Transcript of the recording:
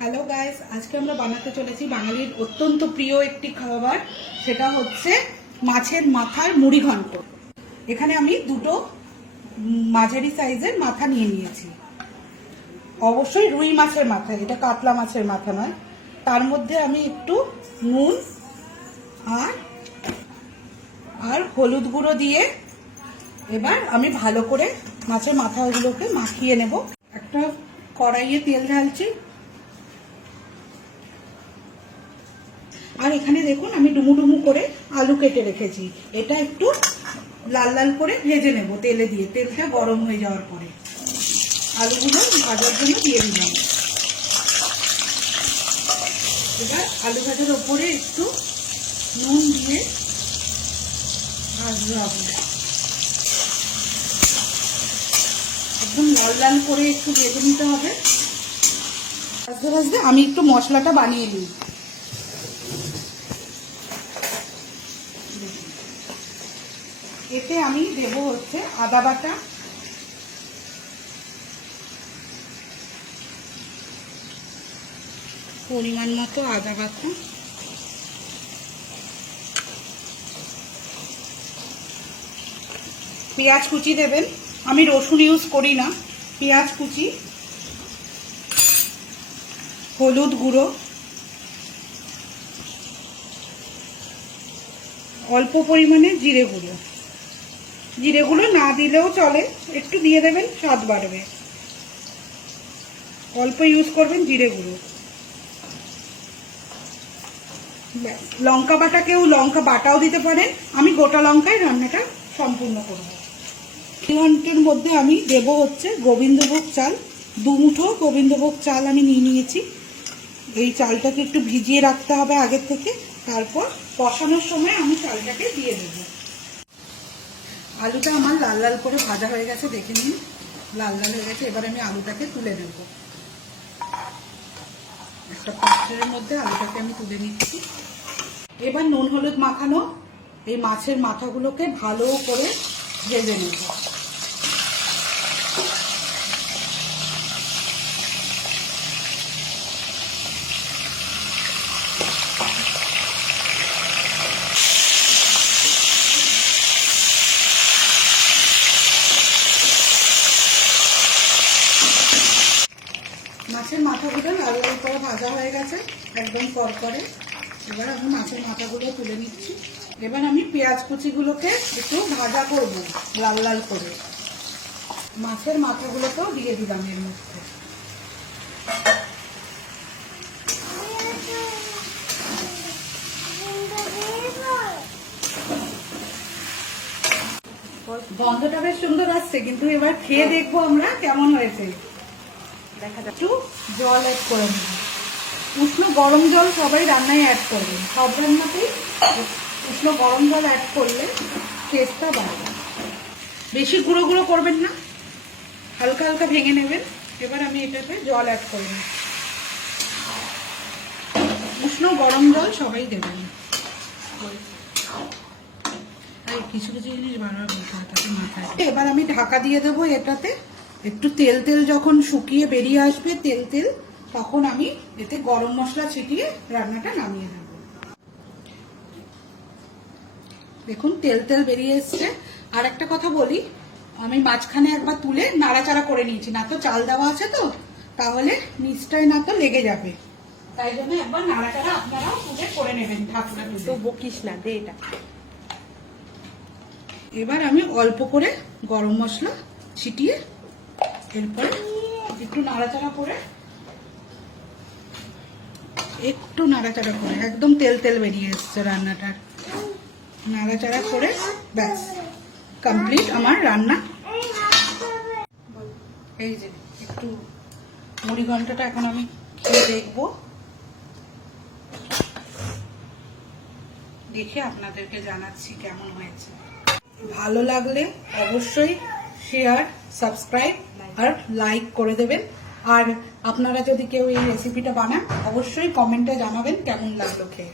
Hello guys, আজকে আমরা বানাতে চলেছি বাঙালির অত্যন্ত প্রিয় একটি খাবার, সেটা হচ্ছে মাছের মাথার মুড়ি ঘন্ট। এখানে আমি দুটো মাঝারি সাইজের মাথা নিয়ে নিয়েছি। অবশ্যই রুই মাছের মাথা, এটা কাতলা মাছের মাথা নয়। তার মধ্যে আমি একটু নুন আর হলুদ গুঁড়ো দিয়ে এবার আমি ভালো করে মাছের মাথাগুলোকে মাখিয়ে নেব। একটা কড়াইয়ে তেল ঢালছি, আর এখানে দেখুন আমি ডুমু ডুমু করে আলু কেটে রেখেছি। এটা একটু লাল লাল করে ভেজে নেব তেলে দিয়ে। তেলটা গরম হয়ে যাওয়ার পরে আলুগুলো ভাজার জন্য দিয়ে দিলাম। এবার আলু ভাজার ওপরে একটু নুন দিয়ে ভাজবো, একদম লাল লাল করে একটু ভেজে নিতে হবে। ভাজতে ভাজতে আমি একটু মশলাটা বানিয়ে নিই। এতে আমি দেব হচ্ছে আদা বাটা, পরিমাণ মতো আদা বাটা, পেঁয়াজ কুচি দেবেন। আমি রসুন ইউজ করি না, পেঁয়াজ কুচি, হলুদ গুঁড়ো, অল্প পরিমাণে জিরে গুঁড়ো। জিরে গুঁড়ো না দিলেও চলে, একটু দিয়ে দেবেন, স্বাদ বাড়বে। অল্প ইউজ করবেন জিরে গুঁড়ো। লঙ্কা বাটা, কেউ লঙ্কা বাটাও দিতে পারেন। আমি গোটা লঙ্কায় রান্নাটা সম্পূর্ণ করব। ঘন্টের মধ্যে আমি দেব হচ্ছে গোবিন্দভোগ চাল। 2 মুঠো গোবিন্দভোগ চাল আমি নিয়ে নিয়েছি। এই চালটাকে একটু ভিজিয়ে রাখতে হবে আগের থেকে, তারপর কষানোর সময় আমি চালটাকে দিয়ে দেব। আলুটা আমার লাল লাল করে ভাজা হয়ে গেছে, দেখে নিন লাল লাল হয়ে গেছে। এবার আমি আলুটাকে তুলে নেব। একটা পাত্রের মধ্যে আলুটাকে আমি তুলে নিচ্ছি। এবার নুন হলুদ মাখানো এই মাছের মাথাগুলোকে ভালো করে ভেজে নেব। মাছের মাথাগুলো লাল লাল করে ভাজা হয়ে গেছে, একদম করকরে। এবার আমি মাছের মাথাগুলো তুলে নিচ্ছি। এবার আমি পেঁয়াজ কুচিগুলোকে একটু ভাজা করব লাল লাল করে। মাছের মাথাগুলোকেও দিয়ে দিলাম এর মধ্যে। গন্ধটা বেশ সুন্দর আসছে, কিন্তু এবার খেয়ে দেখবো আমরা কেমন হয়েছে। দেখা যাক, একটু জল অ্যাড করে নেব। উষ্ণ গরম জল সবাই রান্নায় অ্যাড করবেন। সব রান্নাতেই উষ্ণ গরম জল অ্যাড করলে টেস্টটা বাড়বে। বেশি গুঁড়ো গুঁড়ো করবেন না, হালকা হালকা ভেঙে নেবেন। এবার আমি এটাতে জল অ্যাড করে নিই। উষ্ণ গরম জল সবাই দেবেন। কিছু কিছু জিনিস বারবার বলতে হয়, তাতে মাথায়। এবার আমি ঢাকা দিয়ে দেবো এটাতে। একটু তেল তেল যখন শুকিয়ে বেরিয়ে আসবে তেল তেল, তখন আমি এতে গরম মশলা ছিটিয়ে রান্নাটা নামিয়ে দেব। দেখুন তেল তেল বেরিয়ে এসছে। আর একটা কথা বলি, আমি মাঝখানে একবার তুলে নাড়াচাড়া করে নিয়েছি, না তো চাল দেওয়া আছে তো, তাহলে নিচটায় না তো লেগে যাবে। তাই জন্য একবার নাড়াচাড়া আপনারাও তুলে করে নেবেন ঢাকনা তো বকিস না দে এটা। এবার আমি অল্প করে গরম মশলা ছিটিয়ে এরপরে একটু নাড়াচাড়া করে একদম তেল তেল বেরিয়ে এসছে রান্নাটার। নাড়াচাড়া করে ব্যাস কমপ্লিট আমার রান্না। এই যে একটু মুড়ি ঘন্টটা এখন আমি খেয়ে দেখবো, দেখে আপনাদেরকে জানাচ্ছি কেমন হয়েছে। ভালো লাগলে অবশ্যই শেয়ার, সাবস্ক্রাইব আর লাইক করে দেবেন। আর আপনারা যদি কেউ এই রেসিপিটা বানান, অবশ্যই কমেন্টে জানাবেন কেমন লাগলো খেয়ে।